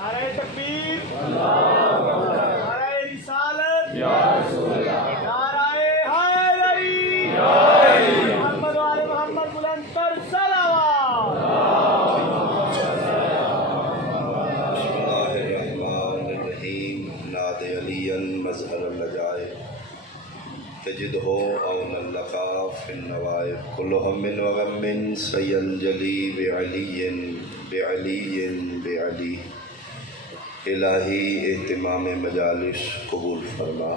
نعرہ تکبیر، نعرہ رسالت، نعرہ حیدری، محمد وآل محمد بلند تر صلوات۔ بسم اللہ الرحمن الرحیم۔ ناد علی مظہر اللجائے تجدہ اون اللقا فی النوائب کل ہم و غم سینجلی بعلی بعلی بعلی۔ الہی اہتمام مجالس قبول فرما۔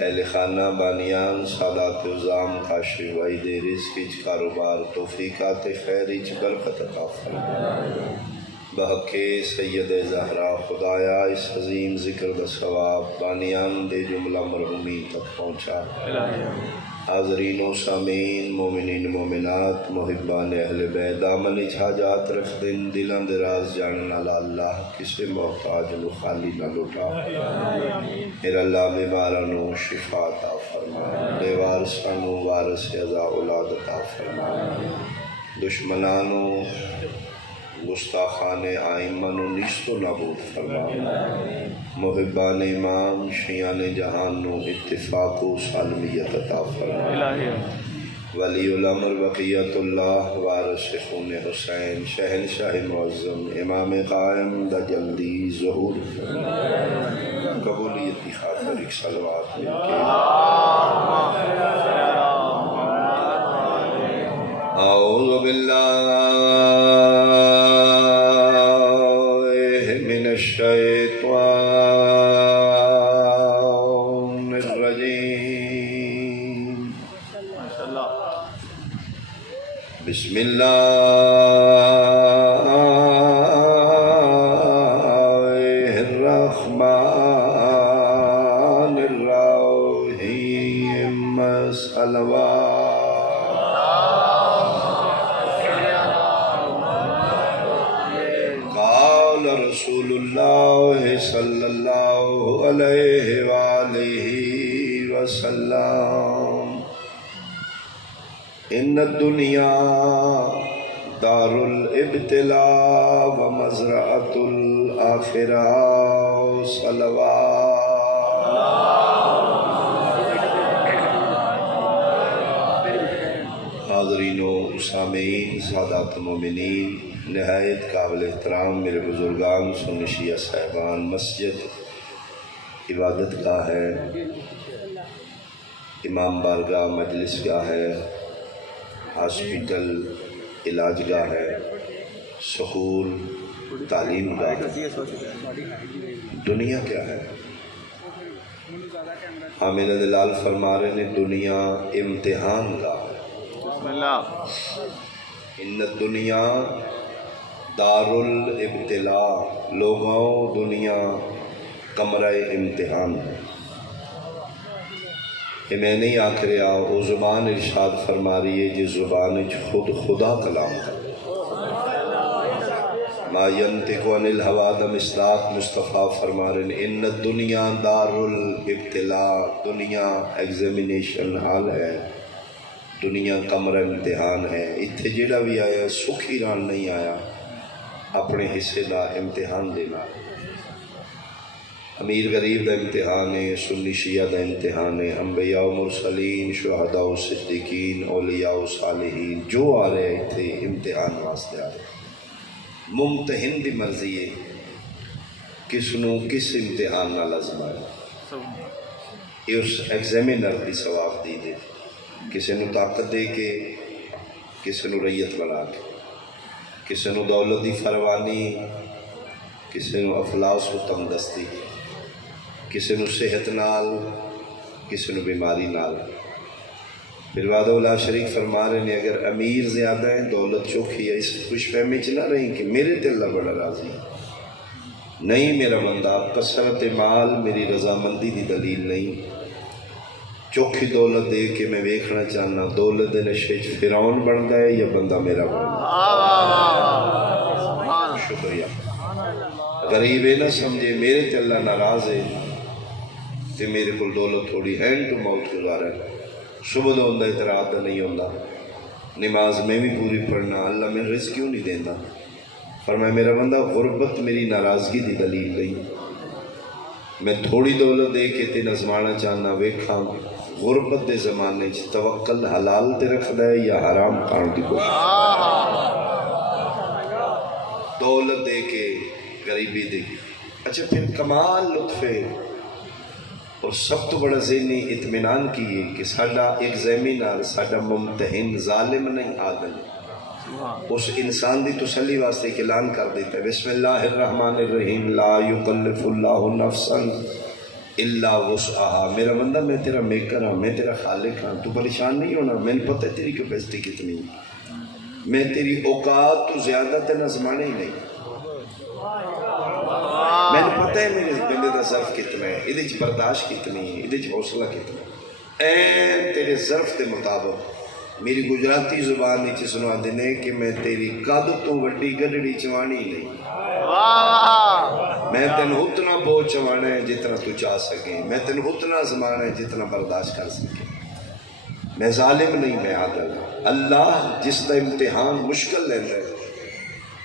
اہل خانہ بانیان سادات عظام کاشف وعید رزق کاروبار توفیقات خیر برکت عطا فرما۔ بحق سید زہرا خدایا اس عظیم ذکر دا ثواب بانیان دے جملہ مرحومین تک پہنچا۔ حاضرین و سامعین، مومنین مومنات، محبان اہل بیت، دامن حاجات رکھ دن دلان دراز جاننا لا اللہ کسے محتاج نو خالی نہ لوٹا۔ میرا اللہ بیمارانو شفا عطا فرما، بے وارثانو وارث عزا اولاد عطا فرما، دشمنانو گستاخان آئمانو نیست و نابود فرما، محبان امام شیعان جہانو اتفاق و سالمیت عطا فرما۔ ولی الامر بقیت اللہ وارث خون حسین شہنشاہ معظم امام قائم دا جلدی ظہور فرما۔ قبولیت کی خاطر ایک صلوات مل کے اعوذ باللہ من الشیطان الرجیم۔ بسم اللہ الرحمن الرحیم۔ صلوات رسول اللہ صلی اللہ علیہ وآلہ وسلم۔ ان الدنیا دار الابتلاء و مزرعۃ الآخرہ۔ صلوات۔ حاضرین و سامعین، سادات مومنین، نہایت قابل احترام میرے بزرگان سنی شیعہ صاحبان، مسجد عبادت گاہ ہے، امام بارگاہ مجلس گاہ ہے، ہاسپیٹل علاج گاہ ہے، سکول تعلیم گاہ ہے، دنیا کیا ہے؟ حامد دلال فرما رہے ہیں دنیا امتحان گاہ ہے۔ ان الدنیا دار الابتلاء، لوگوں دنیا کمرہ امتحان ہے۔ یہ میں نہیں آکھ رہا، وہ زبان ارشاد فرما رہی ہے جس زبان خود خدا کلام ہے۔ ما ینطق عن الہوی دا مصداق مصطفیٰ فرما رہے ہیں ان الدنیا دار الابتلاء، دنیا ایگزامینیشن حال ہے، دنیا کمرہ امتحان ہے۔ اتھے جڑا بھی آیا سکھی نال نہیں آیا، اپنے حصے دا امتحان دینا۔ امیر غریب دا امتحان ہے، سنی شیعہ دا امتحان ہے، انبیاء و مرسلین، شہداء و صدیقین، اولیاء و صالحین جو آ رہے تھے امتحان واسطے آ رہے۔ ممتحن دی مرضی ہے کس نو کس امتحان نال آزمائے، یہ اس ایگزامینر دی ثواب دی دے، کسی نو طاقت دے کے، کسی نو ریت بنا کے، کسی نو دولت دی فروانی، کسی نو افلاس و تندرستی، کسی نو صحت نال، کسی نو بیماری نال۔ پھر وعدہ اللہ شریک فرما رہے ہیں اگر امیر زیادہ ہیں دولت چوکھی ہے، اس خوش فہمی چ نہ رہیں کہ میرے تے اللہ بڑا راضی نہیں، میرا بندہ کثرت مال میری رضامندی دی دلیل نہیں۔ چوکھی دولت دے کے میں ویکھنا چاہنا دولت دے نشے چ فرعون بندا ہے یا بندہ میرا بندا ہے۔ شکریہ۔ غریب نہ سمجھے میرے تے اللہ ناراض ہے تے میرے کو دولت تھوڑی ہینڈ ٹو ماؤتھ گزارا ہے، صبح دا ہوندا ہے رات دا نہیں ہوندا، نماز میں بھی پوری پڑھنا، اللہ میں رزق کیوں نہیں دیندا؟ فرمایا میرا بندہ غربت میری ناراضگی دی دلیل نہیں، میں تھوڑی دولت دے کے تین ازمانا چاہنا ویکھاں غربت دے زمانے چ توکل حلال تے رکھدا ہے یا حرام کھان دی کوشش، دولت دے کے غریبی دے کے۔ اچھا پھر کمال لطف ہے اور سب تو بڑا ذہنی اطمینان کی ہے کہ ساڈا ایگزامینر ساڈا ممتحن ظالم نہیں عادل، اس انسان دی تسلی واسطے ایک اعلان کر دیتا ہے بسم اللہ الرحمن الرحیم لا یکلف اللہ نفسا الا وسعها۔ میرا بندہ میں تیرا میکر ہاں، میں تیرا خالق ہاں، تو پریشان نہیں ہونا، میں نے پتہ ہے تیری کیپیسٹی کتنی ہے، میں تیری اوقات تو زیادہ تینا زمانے ہی نہیں، میں نے پتہ ہے میرے بندے دا ظرف کتنا ہے، ادھے چ برداشت کتنی ہے، ادھے چ حوصلہ کتنا ہے، این تیرے ظرف دے مطابق میری گجراتی زبان نیچے سنا دینے کہ میں تیری قد تو وڈی گڈڑی چوانی نہیں، میں تین اتنا بوجھ چوانا ہے جتنا تو چاہ سکے، میں تین اتنا زمانہ ہے جتنا برداشت کر سکے، میں ظالم نہیں میں عادل ہوں۔ اللہ جس دا امتحان مشکل لینا ہے،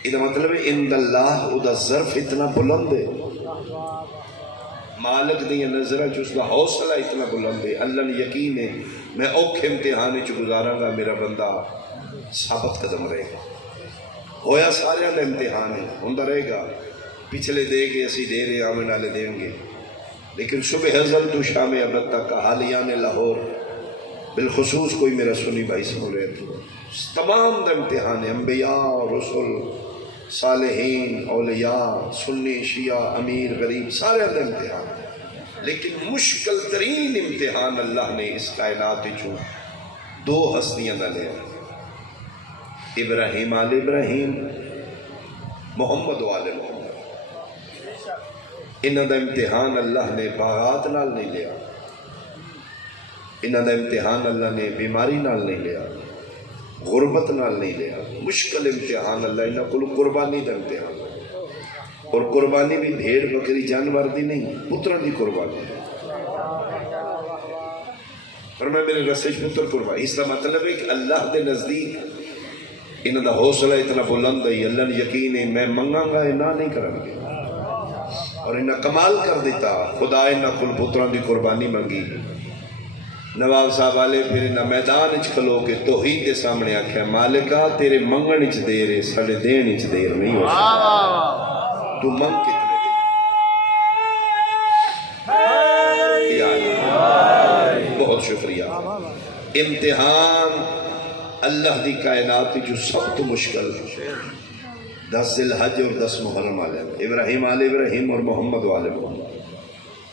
یہ مطلب ہے ان اللہ او دا ظرف اتنا بلند ہے، مالک دی نظرہ جو اس دا حوصلہ اتنا بلند ہے، اللہ نے یقین ہے میں اوکھے امتحان چ گزاراں گا، میرا بندہ ثابت قدم رہے گا۔ ہویا سارے دا امتحان ہے، ہوندا رہے گا، پچھلے دے کے اسی دے رہے آمنے والے دیں گے، لیکن صبح ازل تو شام ابد تک حالیان لاہور بالخصوص کوئی میرا سنی بھائی سن رہے تھے، تمام دا امتحان ہے، انبیاء رسول صالحین اولیاء سنی شیعہ امیر غریب سارے دا امتحان ہے، لیکن مشکل ترین امتحان اللہ نے اس کائنات چوں دو ہستیاں نہ لیا، ابراہیم آل ابراہیم محمد آل محمد، انہاں دا امتحان اللہ نے باغات نال نہیں لیا، انہاں دا امتحان اللہ نے بیماری نال نہیں لیا، غربت نال نہیں لیا، مشکل امتحان اللہ انہاں کو قربانی دا امتحان، اور قربانی بھی بھیڑ بکری جانور دی نہیں، پتروں دی قربانی، اور میں میرے رسے پتر قربانی، اس کا مطلب ہے کہ اللہ دے نزدیک انہاں دا حوصلہ اتنا بلند ہے، اللہ نے یقین ہے میں منگاں گا نہ نہیں کریں گے، اور انہاں کمال کر دیتا، خدا انہاں کل پتروں دی قربانی منگی، نواب صاحب والے پھر انہاں میدان اچ کھلو کے توحید کے سامنے آکھیا مالکا تیرے منگن اچ دیر ہے ساڑے دین اچ دیر نہیں ہو سکتا، تو منگ کتنے دے، بہت شکریہ۔ امتحان اللہ دی کائنات جو سب تو مشکل 10 ذی الحج اور 10 محرم والے ابراہیم آل ابراہیم اور محمد والے محمد،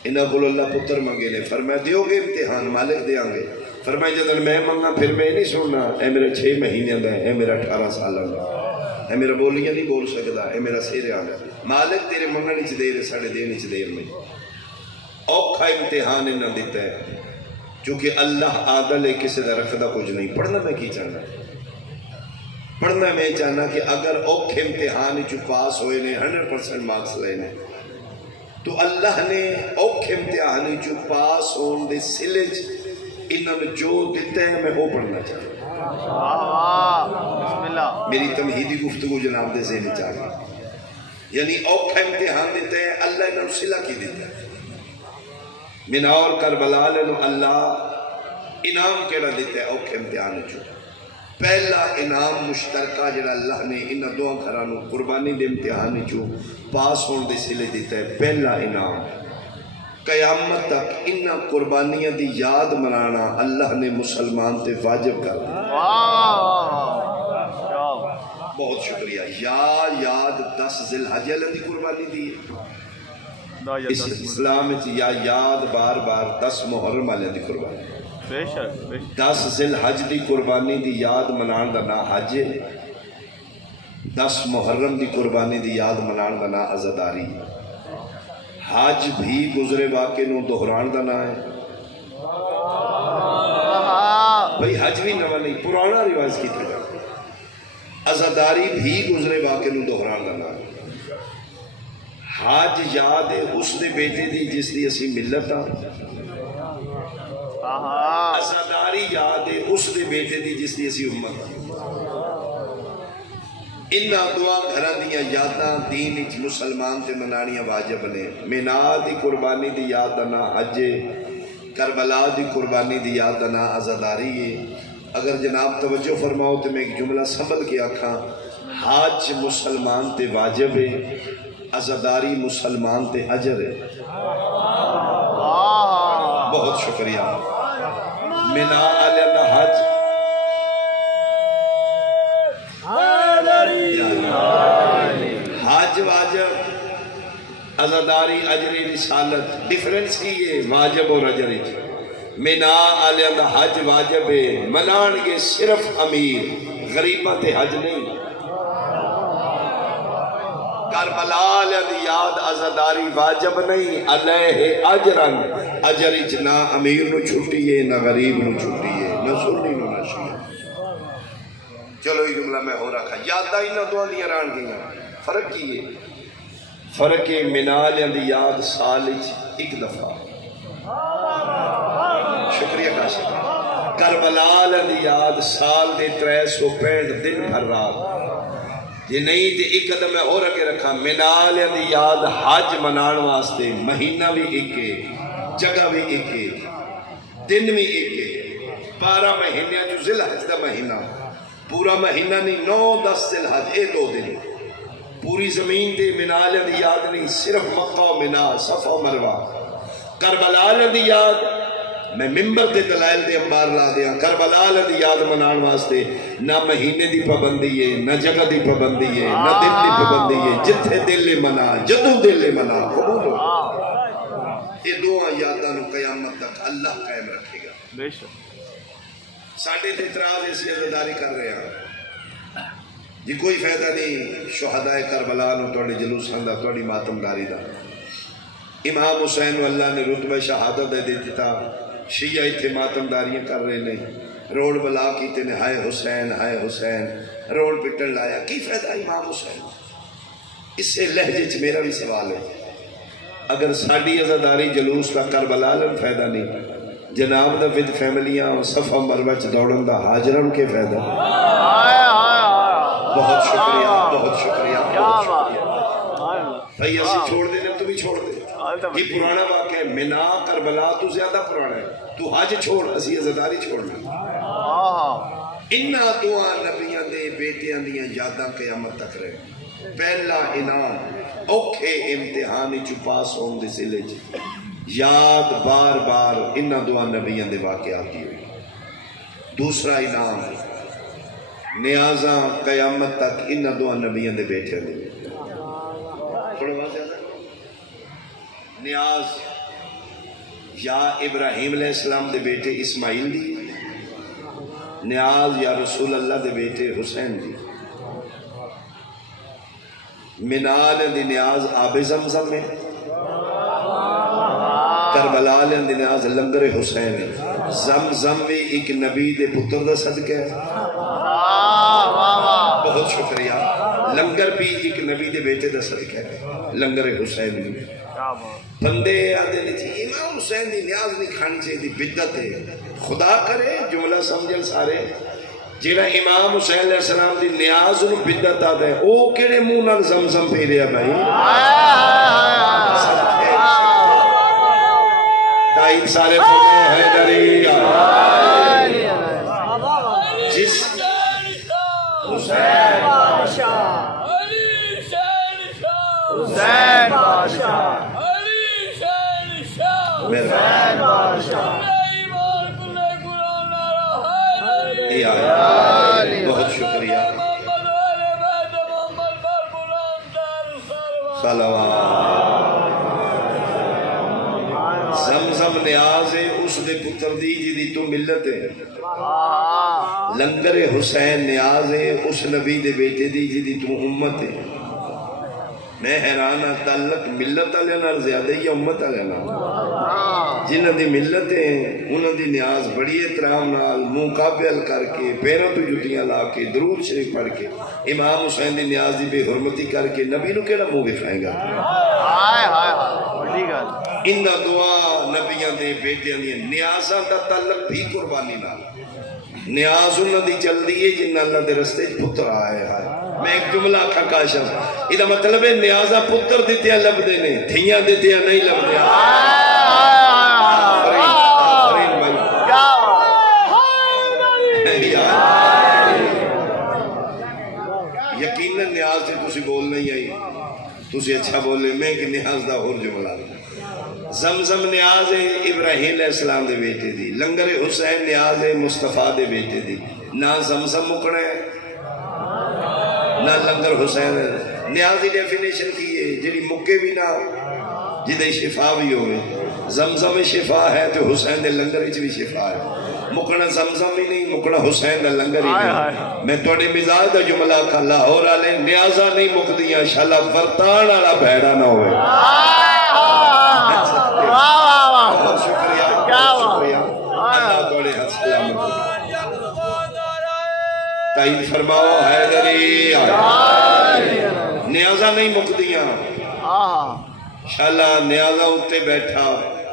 انہاں کو اللہ پتر منگے نے، فرمایا دیو گے امتحان مالک دیاں گے، فرمایا جدن میں منگا پھر میں نہیں سننا، اے میرا 6 مہینے دا ہے، اے میرا 18 سال دا، اے میرا بولیاں نہیں بول سکتا، اے میرا سیرے آنا، مالک تیرے منگن اچ دیر ساڑے دین اچ دیر نہیں، اوکھا امتحان انہاں دیتا ہے، چونکہ اللہ عادل ہے کسی دا رکھدا کچھ نہیں۔ پڑھنا میں کی چاہنا، پڑھنا میں چاہنا کہ اگر اوکھے امتحان چو پاس ہوئے نے 100% مارکس لینے، تو اللہ نے اوکھے امتحان چو پاس ہون دے سلج انہوں نے جو دیتا ہے میں وہ پڑھنا چاہتا ہوں۔ میری تمہیدی گفتگو جناب دے ذہن چاہ گئی، یعنی اوکھا امتحان دیتا ہے اللہ انہوں نے صلح کی دیتا ہے، منار کربلا لنو اللہ انعام کیڑا دیتا ہے اوکھے امتحان چو، پہلا انعام مشترکہ جڑا اللہ نے انہاں دو گھرانوں قربانی دے امتحان چو پاس ہون دے سلے دیتا ہے، پہلا انعام قیامت تک انہاں قربانیاں دی یاد منانا اللہ نے مسلمان تے واجب کر دیا۔ بہت شکریہ۔ یا یاد 10 ذی الحج دی قربانی دی اس اسلام یا یاد بار بار 10 محرم والے دی قربانی، 10 ذی الحج دی قربانی دی یاد منان دا نا حج، 10 محرم دی قربانی دی یاد منان دا نا عزاداری، حج بھی گزرے واقع نو دہران دا نا ہے، بھئی حج بھی نوہ نہیں پرانا رواج کی تھا، عزاداری بھی گزرے واقع نو دہران دا نا ہے، حج یاد ہے اس دے بیٹے دی جس دی اسی ملت ہاں، عزاداری یاد ہے اس دے بیٹے دی جس دی اسی امت ہاں، انہاں دعا گھراں دیاں یاداں دین وچ مسلمان تے منانیاں واجب نے. مینا دی قربانی دی یاد دا نام حج ہے، کربلا دی قربانی دی یاد دا نام عزاداری ہے. اگر جناب توجہ فرماؤ تو میں ایک جملہ سنبھل کے آکھاں، حج مسلمان تے واجب ہے، عزاداری مسلمان تے اجر ہے. بہت شکریہ. مینا علیہ دا حج حج واجب، عزاداری اجر رسالت. ڈیفرنس کی ہے واجب اور اجر. مینا علیہ دا حج واجب ہے، منان گے صرف امیر، غریباں تے حج نہیں. کربلا علیہ دی یاد عزاداری واجب نہیں، علیہ اجرن. اجر اچ نہ امیر نو چھٹی ہے نہ غریب نو چھٹی ہے، نہ سنی نو نہ شیعہ. چلو یہ جملہ میں ہو رکھا. یاداں انہاں دعا دیاں ران گئیاں. فرق کی ہے؟ فرق ہے مینا علیہ دی یاد سال اچ ایک دفعہ. شکریہ کاشف. کربلا علیہ دی یاد سال دے 365 دن ہر رات. یہ نہیں تے ایک قدم میں اور اگے رکھا. مینا علیہ دی یاد حج منان واسطے مہینہ بھی ایک ہے، جگہ بھی ایک ہے، دن بھی ایک ہے. 12 مہینے جو ذی الحج دا مہینہ، پورا مہینہ نہیں، 9-10 ذی الحج، یہ 2 دن. پوری زمین تے مینا علیہ دی یاد نہیں، صرف مکہ و مینا، صفا و مروہ. کربلا علیہ دی یاد میں ممبر تے دلائل دے انبار لا دیا. کربلا علیہ دی یاد منان واسطے نہ مہینے دی پابندی ہے، نہ جگہ دی پابندی ہے، نہ دن دی پابندی ہے. جتھے دل منا، جدو دل منا قبول ہو. یہ دعا یاداں نو قیامت تک اللہ قائم رکھے گا. بے شک. ساڈے تے اعتراض اس عزاداری کر رہے ہیں جی کوئی فائدہ نہیں شہدائے کربلا نو تواڈے جلوساں دا، تواڈی ماتمداری دا. امام حسین نو اللہ نے رتبہ شہادت دے دیتا. شیعہ اتھے ماتمداریاں کر رہے نے، روڑ بلا کیتے نے، ہائے حسین ہائے حسین، روڑ پٹن لایا. کی فائدہ امام حسین؟ اس سے لہجے چ میرا بھی سوال ہے. اگر ساڈی عزاداری جلوس کا کربلا لن فائدہ نہیں، جناب دا ود فیملیاں صفا مروہ چ دوڑن دا حاجرن کے فائدہ. بہت شکریہ، بہت شکریہ، بہت شکریہ. بھائی اسی چھوڑ دے تو بھی چھوڑ دے. یہ پرانا واقعہ ہے. مینا کربلا تو زیادہ پرانا ہے. تو حج چھوڑ، اسی عزاداری چھوڑنا. انہاں دعا نبیاں دے بیٹیاں دیاں یاداں قیامت تک رہے. پہلا انعام اوکھے امتحان چ پاس ہون دے سلے چ یاد بار بار انہاں دعا نبیاں دے واقعات ہوئی. دوسرا انعام نیازاں قیامت تک انہاں دعا نبیاں دے بیٹھے دے. تھوڑا واضح ہے. نیاز یا ابراہیم علیہ السلام دے بیٹے اسماعیل دی، نیاز یا رسول اللہ دے بیٹے حسین دی. منال دی نیاز آب زمزم میں، کربلا دی نیاز لنگر حسین. زمزم بھی ایک نبی دے پتر دا صدقہ ہے. بہت شکریہ. لنگر بھی ایک نبی دے بیٹے دا صدقہ ہے، لنگر حسین بھی. بندے آدھے نہیں تھی امام حسین دی نیاز نہیں کھانی چاہیے دی بدت ہے. خدا کرے جملہ سمجھن سارے جیڑا امام حسین علیہ السلام دی نیاز انہوں بدت آدھے او کیڑے منہ نال زمزم پی رہا بھائی. تائید سارے فرمو حیدری جس حسین بادشاہ، حسین بادشاہ، حسین بادشاہ. بہت شکریہ. صلوات. زمزم نیاز ہے اس دے پتر دی جی تو ملت ہے. لنگر حسین نیاز ہے اس نبی دے بیٹے دی جی تو امت ہے. میں حیران ہاں تعلق ملت والے نال زیادہ یا امت والے نال؟ جنہاں دی ملت ہیں انہاں دی نیاز بڑی احترام نال منہ قابل کر کے پیروں پہ جتیاں لا کے درود شریف پڑھ کے امام حسین دی نیاز دی بے حرمتی کر کے نبی نو کیڑا منہ دکھائے گا؟ انہاں دعا نبیاں دے بیٹیاں دی نیازاں دا تعلق بھی قربانی نال. نیاز انہاں دی چل دی ہے جنہاں اللہ دے رستے پتر آئے. میں ایک جملہ آکھا کاشم یہ مطلب ہے نیازہ پتر دیتیا لبدے نے دھیاں دیتیا نہیں لبدے آفرین بھائی یقیناً نیاز سے تسی بول نہیں آئی تسی اچھا بولے میں کہ نیاز دا اور جملہ زمزم نیاز ہے ابراہیم علیہ السلام دے بیٹے دی لنگر حسین نیاز ہے مصطفیٰ دے بیٹے دی نہ زمزم مکڑے نہ لنگر حسین نیازی ڈیفینیشن کی ہے جڑی مکے بھی نہ جدے شفا بھی ہوئے زمزم شفا ہے تو حسین دے لنگر بھی شفا ہے مکڑا زمزم ہی نہیں مکڑا حسین دے لنگر ہی نہیں میں توڑی مزاج دا جملہ کا لاہور آلے نیازہ نہیں مکدیاں شالا ورطان آلا بھیڑا نہ ہوئے شکریہ شکریہ اللہ توڑے السلام تائید فرماؤ حیدری نیازہ نہیں مکدیاں شالا نیازہ اتے بیٹھا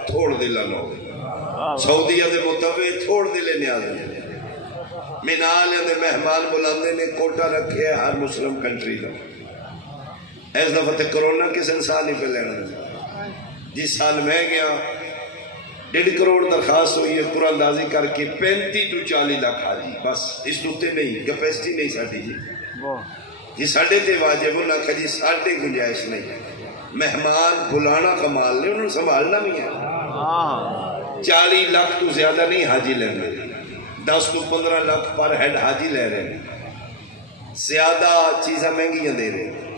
تھوڑ دلہ نو سعودیہ دے مطابع تھوڑ دلے نیازہ منال دے مہمان بلاندے نے کوٹا رکھے ہر مسلم کنٹری دا ایس دفعہ تے کرونا کس انسان ہی پہ لینا جس سال میں گیا 1.5 کروڑ درخواست ہوئی ہے قرآن اندازی کر کے 35 to 40 لاکھ حاجی بس اس دوتے نہیں کیپیسٹی نہیں ساڑھی جی جی ساڑھے تے واجب ہونا کہ جی ساڑھے گنجائش نہیں مہمان بلانا کمال نہیں انہوں نے سنبھالنا بھی ہے 40 لاکھ تو زیادہ نہیں حاجی لے رہے 10 to 15 لاکھ پر ہیڈ حاجی لے رہے ہیں زیادہ چیزیں مہنگیاں دے رہے ہیں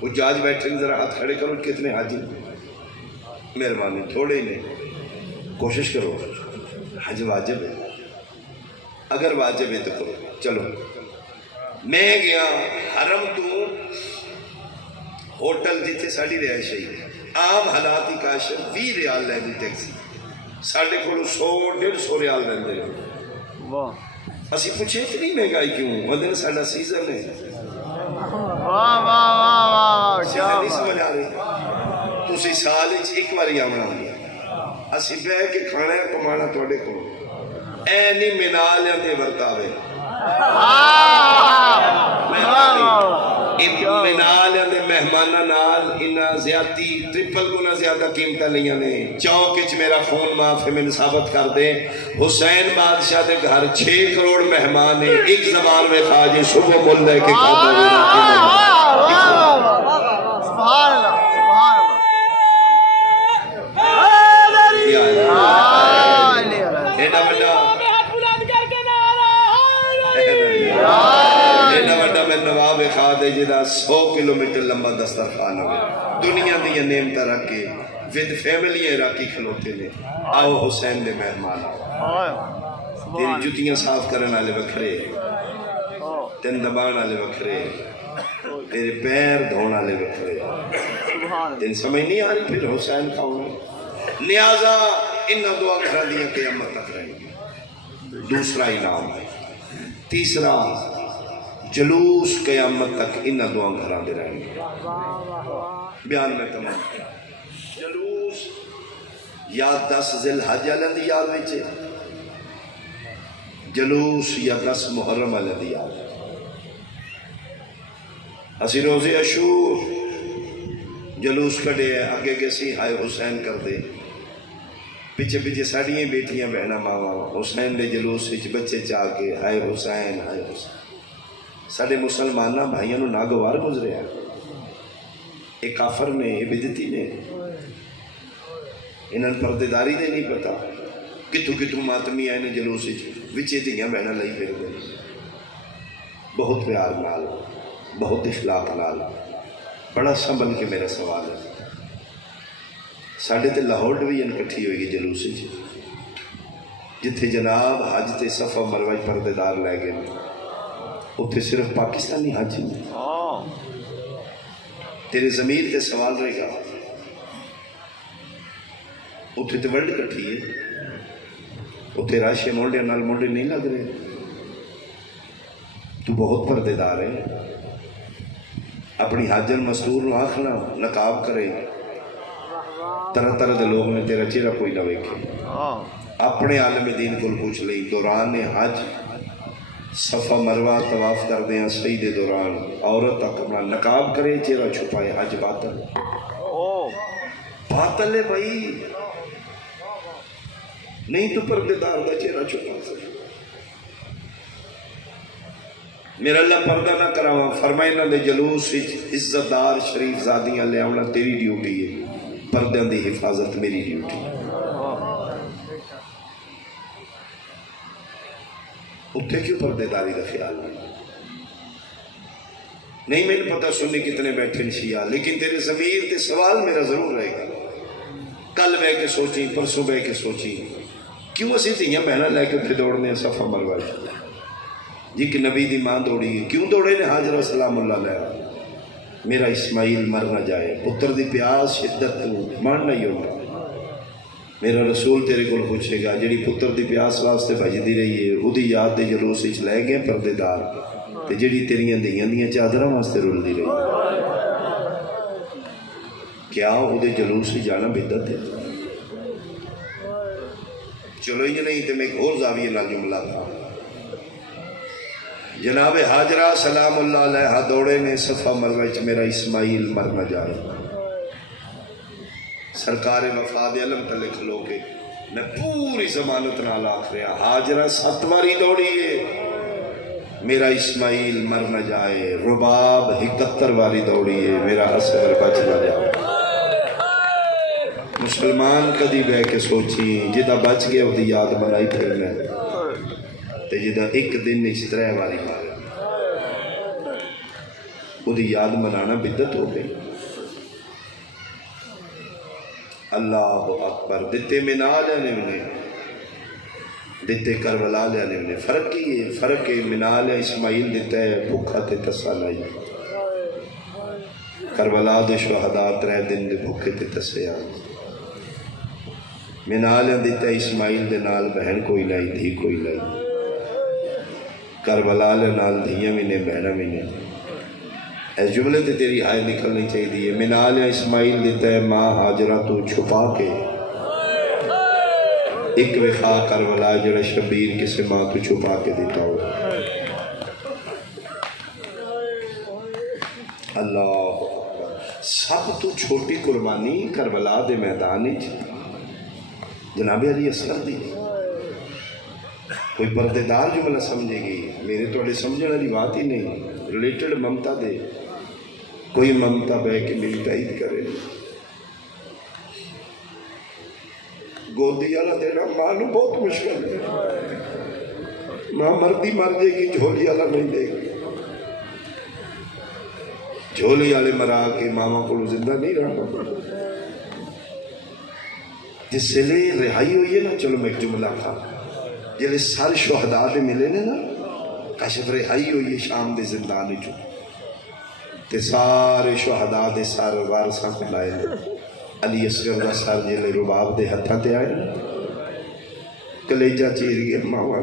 وہ جاج بیٹھے ذرا ہاتھ کھڑے کرو کتنے حاجی مہربانی تھوڑے ہی نہیں کوشش کرو حج واجب ہے اگر واجب ہے تو کرو چلو میں گیا حرم تو ہوٹل جیتے ساڑھی رہائش ہے عام حالات ہی کاشر 20 ریال لے دی ٹیکسی ساڑھے کو 100-150 ریال لے دے اسی پوچھے اتنی مہنگائی کیوں ودن ساڑھا سیزن ہے سیزن نہیں سمجھ آ رہی تسی سال ایک باری آمنا ہوں اسی بے کے کھانے کمانا توڑے کو اے نہیں منالیاں دے برتاوے منالیاں دے مہمانہ نال انہا زیادتی ٹرپل گنا زیادہ قیمتہ لیا نے چوکچ میرا فون معاف ہے میں ثابت کر دے حسین بادشاہ دے گھر 6 کروڑ مہمان ہیں ایک زبان میں خواجے صبح مل رہے کہ کھاتا سبحان اللہ ایڈا وڈا میں نواب خادے جدا 100 کلومیٹر لمبا دسترخوان ہوئے دنیا دیا نعمتہ رکھ کے ود فیملی راکی کھلوتے نے آؤ حسین دے مہمان تیری جتیاں صاف کرن والے وکھرے تین دبان والے وکھرے تیرے پیر دھون والے وکھرے تین سمجھ نہیں آ رہی پھر حسین کھاؤں نیازہ ان دعا گھر دیا قیامت تک رہیں گے دوسرا انعام ہے تیسرا جلوس قیامت تک ان دعا گھر دے رہیں گے بیان میں تمام جلوس یا 10 ذی الحج والے دی یاد وچ جلوس یا 10 محرم والے دی یاد اسی روزے عاشور جلوس کڑے آگے کسی ہائے حسین کر دے پیچھے پیچھے ساڑیاں بیٹیاں بہنا ماما حسین دے جلوس وچ بچے چاہ کے ہائے حسین ساڑے مسلمانہ بھائیوں ناگوار گزرے ہیں ایک کافر نے ایک بدتی نے انہاں پردیداری دے نہیں پتا کتوں ماتمی آئے نے جلوس وچے دیاں بہنا لئی پھر دے بہت پیار نال بہت اخلاق نال بڑا سنبھل کے میرا سوال ہے ساڑھے تے لاہور ڈویژن کٹھی ہوئی گی جلوس جتھے جناب حج تے صفا مروہ پردیدار لے گئے اتھے صرف پاکستانی حج تیرے ضمیر تے سوال رہے گا اتھے تے ورلڈ کٹھی ہے اتھے راشے مونڈے نال مونڈے نہیں لگ رہے تو بہت پردیدار ہے اپنی حاجن مستور نو آخنا نقاب کرے طرح طرح دے لوگ نے تیرا چہرہ کوئی نہ ویکھے اپنے عالم دین کو پوچھ لئی دوران حج صفا مروہ طواف کردے ہیں سعید دوران عورت اپنا نقاب کرے چہرہ چھپائے حج باطل باطل ہے بھائی نہیں تو پردے دار دا چہرہ چھپا سکے میرا اللہ پردہ نہ کراواں فرمائے نہ دے جلوس عزت دار شریف زادیاں لے آونا تیری ڈیوٹی ہے پردیاں دی حفاظت میری ڈیوٹی ہے اتھے کیوں پردے داری دا خیال نہیں میں نے پتہ سننے کتنے بیٹھے ان شیعہ لیکن تیرے ضمیر تے سوال میرا ضرور رہے گا کل بے کے سوچیں پرسوں بے کے سوچیں کیوں اسی تیاں بہنا لے کے اتھے دوڑنے صفا مروہ جی کہ نبی دی ماں دوڑی ہے کیوں دوڑے نے حاجرہ سلام اللہ علیہ میرا اسماعیل مر نہ جائے پتر دی پیاس شدت تو مر نہیں ہوتا میرا رسول تیرے کو پوچھے گا جڑی پتر دی پیاس واسطے بھجدی رہی ہے وہ دی یاد دے جلوس اچھ لے گئے پردے دار تے جڑی تیریاں دیاں چادرہ واسطے رول دی رہی ہے کیا وہ دے جلوس ہی جانا بدت ہے چلو ہی نہیں تے میں ایک اور زاویہ نہ جملہ تھا جناب حاجرہ سلام اللہ علیہ دوڑے نے صفا مروہ میرا اسماعیل مر نہ جائے سرکار وفاد علم تلے کھلو کے میں پوری ضمانت نال آکھ رہا حاجرہ 7 باری دوڑی ہے میرا اسماعیل مر نہ جائے رباب 71 باری دوڑی ہے میرا اصغر بچ نہ جائے مسلمان کدی بے کے سوچی جدہ بچ گیا وہ دی یاد بنائی پھرنے تے جدہ ایک دن اس 3 باری مارا وہ دی یاد منانا بدت ہو گئی اللہ اکبر دیتے منع لینے انہیں دیتے کربلا لینے انہیں فرق کی ہے فرق ہے منع لے اسماعیل دیتا ہے بھوکھا تے تسا لائی کربلا دے شہداء 3 دن دے بھوکھے تے تسے آئی منع لے دیتا ہے اسماعیل دے نال بہن کوئی لائی دھی کوئی لائی کربلا لے نال دھیاں بھی نے بہنہ بھی نے اس جملے تے تیری ہائے نکلنی چاہیے دیئے منال اسماعیل دیتا ہے ماں حاجرہ تو چھپا کے ایک وخا کربلا جڑا شبیر کسے ماں تو چھپا کے دیتا ہو اللہ سب تو چھوٹی قربانی کربلا دے میدانی جناب علی اصغر دی کوئی پردے دار جملہ سمجھے گی میرے توڑے سمجھنے والی بات ہی نہیں ریلیٹڈ ممتا دے کوئی ممتا بے کے میری تائید کرے گودی اللہ دینا مانو بہت مشکل ہے ماں مردی مر جائے گی جھولی اللہ نہیں دے گی جھولی والے مرا کے ماما کو زندہ نہیں رہا جس سے لے رہائی ہوئی ہے نا چلو میں ایک جملہ تھا جلے سارے شہداء دے ملے نے نا کشف رہائی ہوئی ہے شام دے زندانی جو تے سارے شہداء دے سارے وارثاں کو لائے علی اصغر دا سار جلے رباب دے ہتھاں تے آئے کلیجہ چیر گئے ماما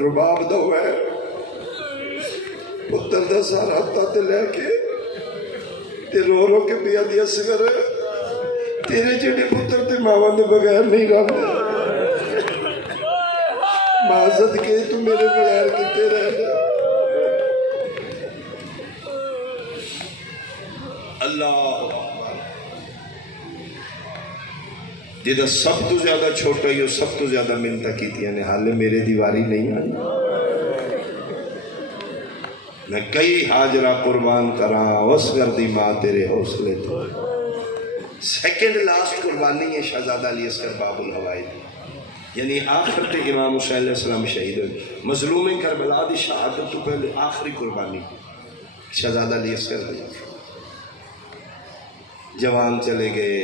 رباب دا ہوئے پتر دا سار ہتھاں تے لے کے تے رو رو کے پیا دی اصغر تیرے جڑے پتر تے ماما دے بغیر نہیں رہا معذت کے تو میرے بغیر کتے رہ جا اللہ جدہ سب تو زیادہ چھوٹا ہی سب تو زیادہ منتہ کی تھی یعنی حالے میرے دیواری نہیں آئی میں کئی حاجرہ قربان کراں اصغر دی ماں تیرے حوصلے تھے سیکنڈ لاسٹ قربانی ہے شہزادہ علی اصغر باب الحوائی یعنی آخر تے امام حسین علیہ السلام شہید ہوئے مظلوم کربلا دی شہادت تو پہلے آخری قربانی شہزادہ علی اصغر دی جوان چلے گئے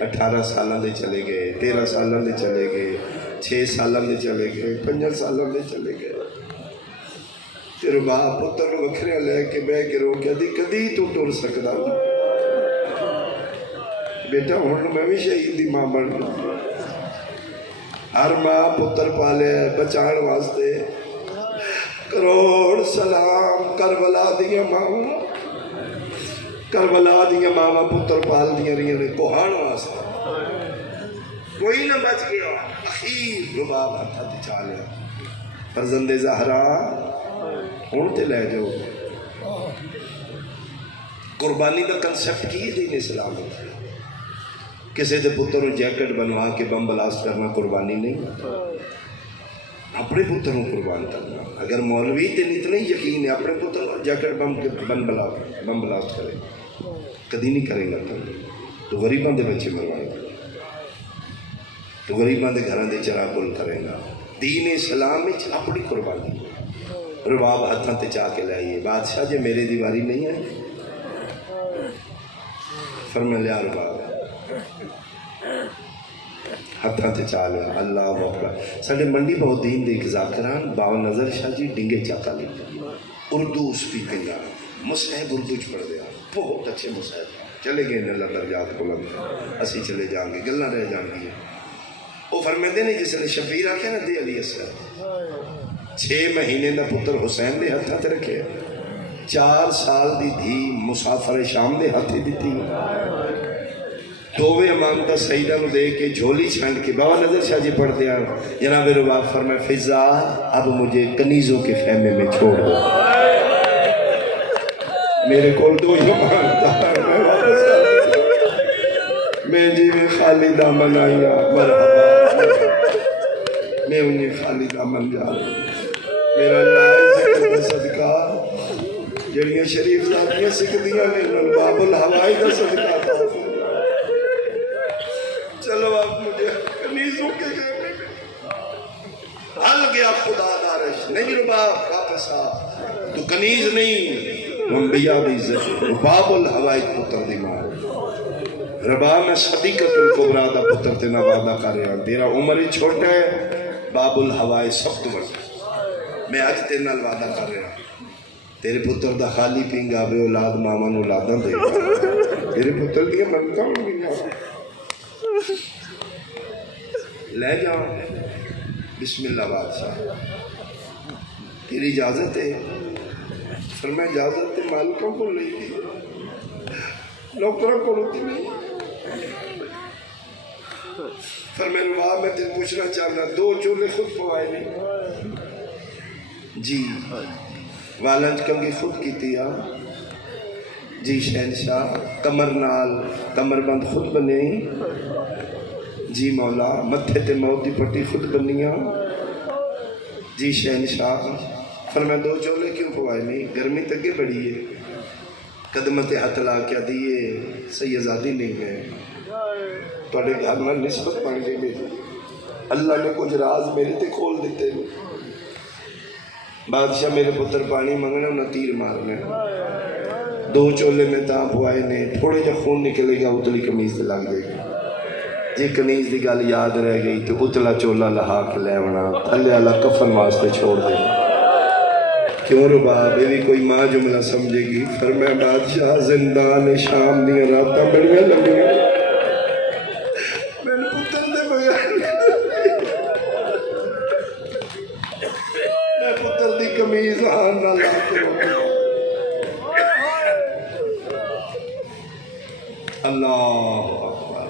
18 سالہ دے چلے گئے 13 سالہ دے چلے گئے 6 سالہ دے چلے گئے 5 سالہ دے چلے گئے تیرے باپ پتر وکھرے لے کے بے کے رو کے دی کدی تو ٹر سکتا بیٹا ہوں میں بھی شہید دی ماں بن گئی ہر ماں پتر پالے بچان واسطے کروڑ سلام کربلا دیا ماں کربلا دیا ماں پتر پال دیا رہی نے کوہان واسطے کوئی نہ بچ گیا اخیر رباب ہتھا تے چالیا فرزند زہرا ہوں تو لے جاؤ. قربانی کا کنسیپٹ کی ہے دین اسلام میں. کسی دے پتر کو جیکٹ بنوا کے بم بلاسٹ کرنا قربانی نہیں. اپنے پتر کو قربان کرنا. اگر مولوی تین اتنا ہی یقین ہے اپنے پتر کو جیکٹ بم بلاسٹ کرے کدی نہیں کرے گا تو غریباں دے بچے مروائے گا, تو غریباں دے گھراں دے چراغ گل کرے گا. دین اسلام میں اپنی قربانی. رباب ہاتھاں تے چاہ کے لائیے. بادشاہ جی میرے دیواری نہیں ہے فرمایا لیا رباب ہاتھاں تے چاہ لیا. اللہ اکبر. ساڈے منڈی بہت دین دے ذاکران باوا نظر شاہ جی ڈنگے چاکا لکھ اردو اسپیکنگ مصحف اردو چ پڑھ دیا. بہت اچھے مصحف چلے گئے نے اللہ درجات بلند. اسی چلے جائیں گے گلاں رہ جان گی. وہ فرمیندے نے جس نے شبیر آکھیا نا دے علی اسلام 6 مہینے دا پتر حسین دے ہاتھاں تے رکھے. 4 سال دی دھی مسافر شام دے ہاتھ دیتی. دوویں امانتہ سیدہ نو دے کے جھولی چھانڈ کے باوا نظر شاہ جی پڑھ دیا. جناب رباب فرمائے فضا اب مجھے کنیزوں کے خیمے میں چھوڑ دو. میرے کول 2 ہی امانتہ میں واپس آ گیا. میں جی میں خالی دامن آیا مرحبا میں انہیں خالی دامن جا رہا ہوں. میرا اللہ ذکر کا صدقہ جڑیاں شریف ذاتیاں سکھدیاں نے باب الہوائی کا صدقہ تھا. چلو آپ مجھے کنیزوں کے خیمے میں ہل گیا خدا دارش. نہیں رباب واپس آ تو کنیز نہیں انبیاء دی عزت. باب الہوائی پتر دی ماں رباب میں صدیقت الکبریٰ دا پتر تینا وعدہ کر رہا. تیرا عمر ہی چھوٹا ہے باب الہوائی سب تو بڑھ. میں آج تینا وعدہ کر رہا تیرے پتر دا خالی پینگا بے اولاد ماما نو اولاداں دے گا. تیرے پتر دیا منتا ہوں لے جاؤ. بسم اللہ بادشاہ تیری اجازت ہے. فرمایا اجازت ہے مالکوں کو لے دی نوکروں کو روتی نہیں. فرمایا وہاں میں تجھے پوچھنا چاہنا 2 چولے خود پوائے نہیں جی والنج کنگی خود کی تیا جی شہنشاہ. کمر نال کمر بند خود بنے جی مولا. متھے تے موت دی پٹی خود بنیاں جی شہنشاہ. فرمایا 2 چولے کیوں پوائے نہیں؟ گرمی تگے بڑی ہے. قدمت ہاتھ لا کیا دیئے سیدزادی نہیں ہے توڑے گھر میں نسبت بن گئی میری. اللہ نے کچھ راز میرے تے کھول دیتے ہیں. بادشاہ میرے پتر پانی منگنے انہیں تیر مارنے. 2 چولے میں تاں پوائے نے. تھوڑے جا خون نکلے گا اتلی کمیز لگ جائے گی. جی کنیز دی گل یاد رہ گئی تو اتلا چولا لہا کے لے ونا تھلے اللہ کفن واسطے چھوڑ دے. کیوں رباب یہ بھی کوئی ماں جملہ سمجھے گی. فرمایا بادشاہ زندان شام دیا راتاں بڑیاں لگیاں میں نے پتر دے بغیر میں پتر دی کمیز آن نہ لا کے اللہ اکبر.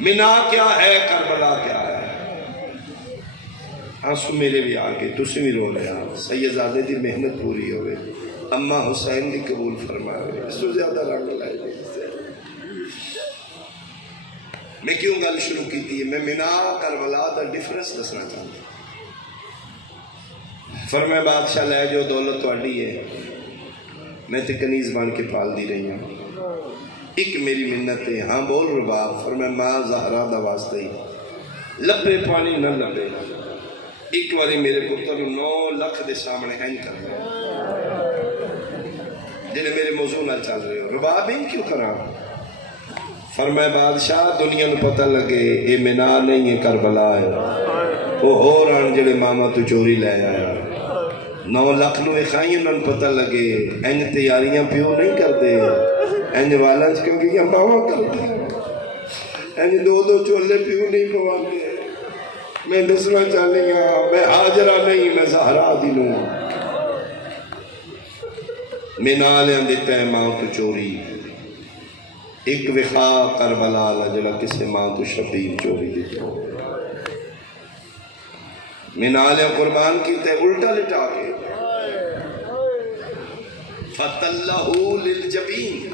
منا کیا ہے کربلا کیا ہے. آنسو میرے بھی آگے تسی بھی رو رہے ہیں. سیدزادے دی محنت پوری ہوئے. اماں حسین دی قبول فرما ہوئے. اس تو زیادہ رنگ لائے گئے. میں کیوں گل شروع کی تھی؟ میں منا کربلا دا ڈیفرنس دسنا چاہتا ہوں. فرمایا بادشاہ لے جو دولت واڑی ہے میں تے کنیز بن کے پال دی رہی ہوں. ایک میری منت ہے. ہاں بول رباب. فرمایا ماں زہرا دا واسطہ ہی لبے پانی نہ لبے. ایک باری میرے پتر 9 لاکھ دے سامنے ہینگ کر رہے جنہیں میرے موضوع نہ چل رہے ہو. رباب ان کیوں کرا؟ فرمایا بادشاہ دنیا میں پتہ لگے یہ منا نہیں ہے کربلا ہے. وہ ہو ران جڑے ماما تو چوری لے آیا. 9 لاکھ نو کھائی انہوں پتہ لگے انج تیاریاں پیو نہیں کرتے انج والا چکنگیاں ماما کرتے انج 2 چولے پیو نہیں پوانے. میں دسنا چاہنی ہوں میں حاجرہ نہیں میں زہرا دی نوں. میں نالیاں دیتا ہے ماں تو چوری. ایک وخا کربلا جڑا کسے ماں تو شبیر چوری دیتا. منال قربان کی تے الٹا لٹا کے فتلہو للجبین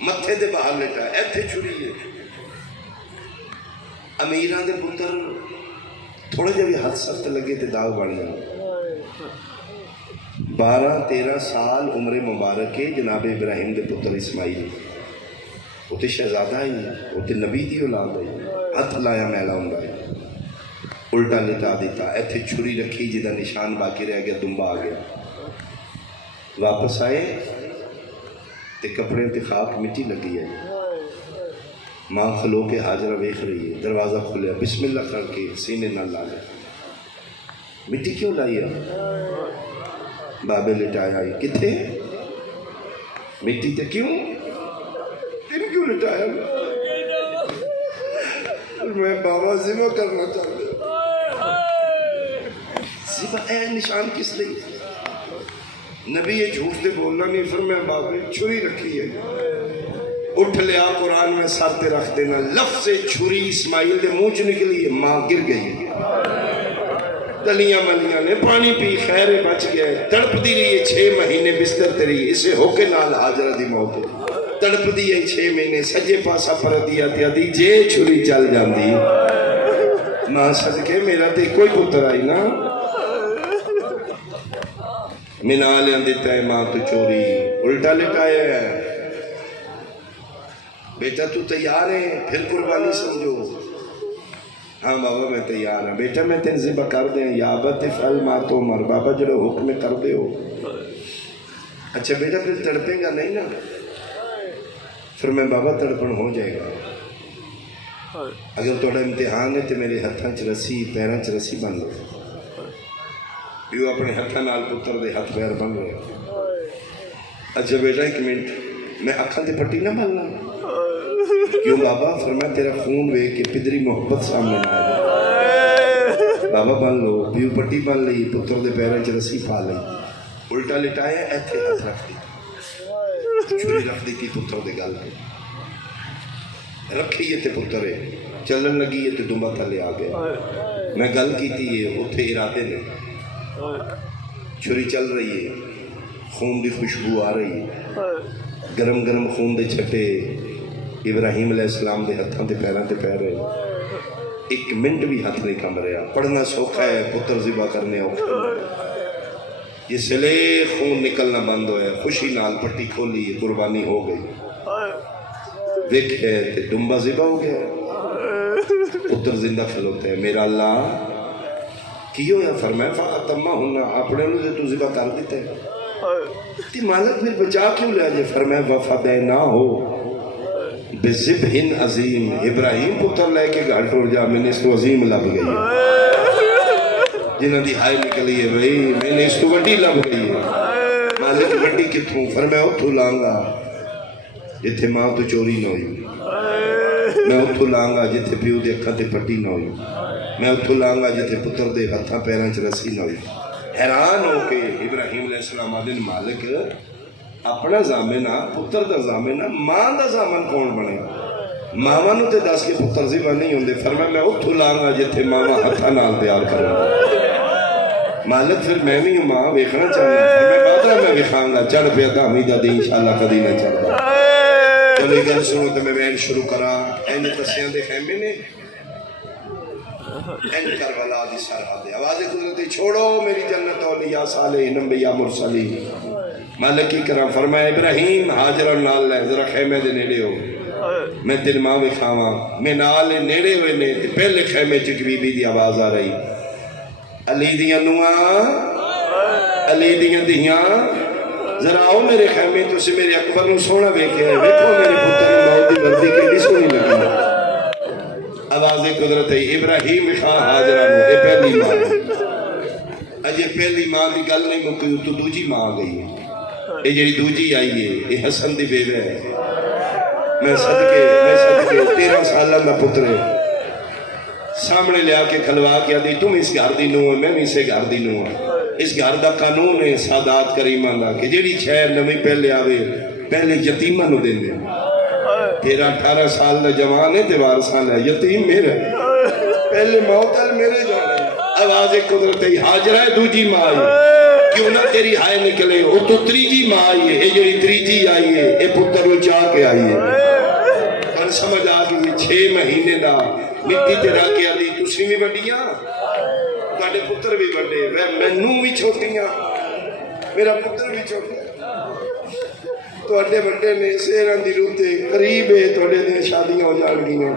متھے دے باہر لٹا ایتھے چھری ہے امیران دے پتر تھوڑے جب یہ حد سخت لگے تے داغ بڑھ جانا 12-13 سال عمر مبارک کے جناب ابراہیم دے پتر اسماعیل وہ تے شہزادہ ہی وہ تے نبی دی اولاد ہے ہاتھ لایا میلا ہوں گا الٹا لٹا دیتا ایتھے چھری رکھی جدہ نشان باقی رہ گیا دنبا آ گیا واپس آئے تے کپڑے تے خاک مٹی لگی ہے ماں کھلو کے حاجرہ ویکھ رہی ہے دروازہ کھلیا بسم اللہ کر کے سینے نہ لا لے مٹی کیوں لائی ہے بابے لٹایا ہی کتھے مٹی تے کیوں تین کیوں لٹایا میں بابا ذبح کرنا چاہتا ذبح اے نشان کس لیے نبی یہ جھوٹ دے بولنا نہیں فرمایا باپ نے چھری رکھی ہے اٹھ لیا قرآن میں سر تے رکھ دینا لفظ چھری اسماعیل دے منہ چ نکلی ہے ماں گر گئی تلیاں ملیاں نے پانی پی خیر بچ گئے تڑپ دی رہی ہے 6 مہینے بستر تے رہی اسے ہو کے نال حاجرہ دی موت تڑپ دی ہے 6 مہینے سجے پاسا پر دیا تیا دی جے چھری چل جاندی ماں صدقے میرا تے کوئی پتر آئی نا منال دیتا ہے ماں تو چوری الٹا لٹایا ہے بیٹا تو تیار ہے پھر قربانی سمجھو ہاں بابا میں تیار ہوں بیٹا میں تین ذبح کر دیں یا ابت افعل ما تؤمر بابا جڑو حکم کر دے ہو اچھا بیٹا پھر تڑپے گا نہیں نا پھر میں بابا تڑپن ہو جائے گا اگر توڑا امتحان ہے تو میرے ہتھاں چ رسی پیراں چ رسی بن لو پیو اپنے ہتھاں نال پتر دے ہاتھ پیر بن رہے اچھا بیٹا 1 منٹ میں اکھاں تے پٹی نہ بننا کیوں بابا فرمایا تیرا خون وے کہ پدری محبت سامنے نہ آئے بابا بن لو پیو پٹی بن لئی پتر دے پیراں چ رسی پا لئی الٹا لٹایا ایتھے ہاتھ رکھ دی چھری رکھ دی کی پتر دے گل رکھی یہ تے پتر ہے چلن لگی یہ تے دنبا تھلے آ گیا میں گل کیتی ہے اتھے ارادے نے چھری چل رہی ہے خون دی خوشبو آ رہی ہے گرم گرم خون دے چھٹے ابراہیم علیہ السلام دے ہتھاں تے پیراں تے پیر رہے 1 منٹ بھی ہاتھ نہیں کم رہا پڑھنا سوکھا ہے پتر ذبح کرنے اوکھا جس لے خون نکلنا بند ہویا خوشی نال پٹی کھولی قربانی ہو گئی دیکھے تے ڈمبا ذبح ہو گیا پتر زندہ کھلوتا ہے میرا اللہ کیوں یا فرمایا فاتمہ ہونا اپنے انہوں سے تو ذبح کر دیتے ہیں تی مالک پھر بچا کیوں لیا جے فرمایا وفدینا ہو بذبح عظیم ابراہیم پتر لے کے گھر ٹور جا میں نے اس کو عظیم لب گئی جنہاں دی ہائے نکلی ہے بھئی میں نے اس کو وڈی لب گئی ہے مالک وڈی کتھوں فرمایا اتھو لانگا جتھے ماں تو چوری نہ ہوئی میں اتھو لانگا جتھے پیو دے اکھاں تے پٹی نہ ہوئی میں اتھو لانگا جتھے پتر دے ہتھاں پیراں چ رسی نہ ہوئی حیران ہو کے ابراہیم علیہ السلام آدھن مالک اپنا زامنہ پتر دا زامنہ ماں دا زامن کون بنے ماما نو تے دس کے پتر ذبح نہیں ہوندے فرمایا میں اتھو لانگا جتھے ماما ہتھاں نال تیار کروں مالک پھر میں بھی ماں ویکھنا چاہنا فرمایا بادرہ میں ویکھاں گا چڑھ پیا دامی دا دی انشاءاللہ کدی نہ چڑھ دا چلی گل سنو تے میں بین شروع کرا این تسیاں دے خیمے نے این کربلا دی سرحد آواز قدرتی چھوڑو میری جنت اولیاء صالحین انبیاء مرسلین مالک کی کرام فرمایا ابراہیم حاجر نال لے ذرا خیمے دے نیڑے ہو میں تیری ماں بھی کھاواں میں نال نیڑے ہوئے نے پہلے خیمے چ بی بی دی آواز آ رہی علی دیاں نواں علی دیاں دیاں ذرا آؤ میرے خیمے تو سے میرے اکبر نو سونا ویکھے ویکھو میرے پتر نو موت دی وردی کیڑی سونی لگی آواز قدرت ہے ابراہیم خان حاجرہ نو اے پہلی ماں اجے پہلی ماں دی گل نہیں مکی تو دوجی ماں آ گئی ہے یہ جڑی دوجی آئی ہے یہ حسن دی بیوے ہے میں صدقے 13 سالہ میں پتر ہے سامنے لیا کے کھلوا کیا دی تم اس گھر دی نو ہے میں بھی اسے گھر دی نو ہے اس گھر دا قانون ہے سادات کریمہ دا کہ جڑی چھے نوی پہلے آوے پہلے یتیمہ نو دیں دے 13-18 سال دا جوان ہے تے وارثان ہے یتیم میرے پہلے موتل میرے جانے آواز قدرت حاجرہ ہے دوجی ماں آئی کیوں نہ تیری ہائے نکلے وہ تو تریجی ماں آئی ہے یہ جڑی تریجی آئی ہے یہ پتر وہ چاہ کے آئی ہے پر سمجھ آ گئی 6 مہینے دا مٹی تے رکھ کے آلی تسی بھی بڑیاں تواڈے پتر بھی بڑے مینوں بھی چھوٹیاں میرا پتر بھی چھوٹا تواڈے بڑے نے سیراں دی روح تے قریب ہے تواڈے دے شادیاں ہو جان گیاں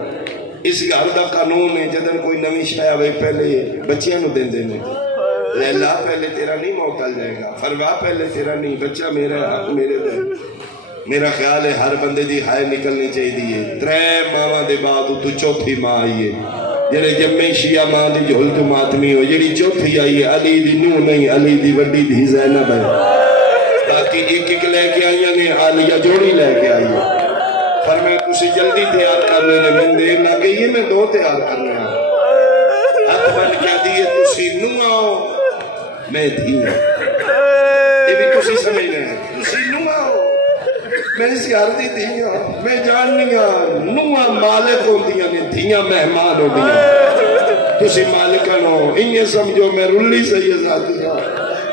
اس گھر دا قانون ہے جدن کوئی نویں شے آوے پہلے بچیاں نو دیندے نے لیلا پہلے تیرا نہیں موکل جائے گا فروا پہلے تیرا نہیں بچہ میرا حق میرے دے میرا خیال ہے ہر بندے دی ہائے نکلنی چاہیے 3 ماواں دے بعد تو چوتھی ماں آئی ہے جڑے جمے شیعہ ماں دی جھول تو ماتمی ہو جڑی چوتھی آئی ہے علی دی نو نہیں علی دی وڈی دھی زینب ہے باقی ایک لے کے آئیاں نے عالیہ جوڑی لے کے آئی ہے فرمایا تسی جلدی تیار کرنے نے میں دیر نہ گئی ہے میں 2 تیار کرنے ہوں ہاتھ بن کیا دیئے تسی نو آؤ میں دھی ہوں یہ بھی تسی سمجھ رہے ہیں تسی نو آؤ میں اس گھر دی دھیاں میں جاننیاں نوہاں مالک ہوندیاں نے دھیاں مہمان ہوندیاں تسی مالکن ہو انہیں سمجھو میں رلی سیداتیاں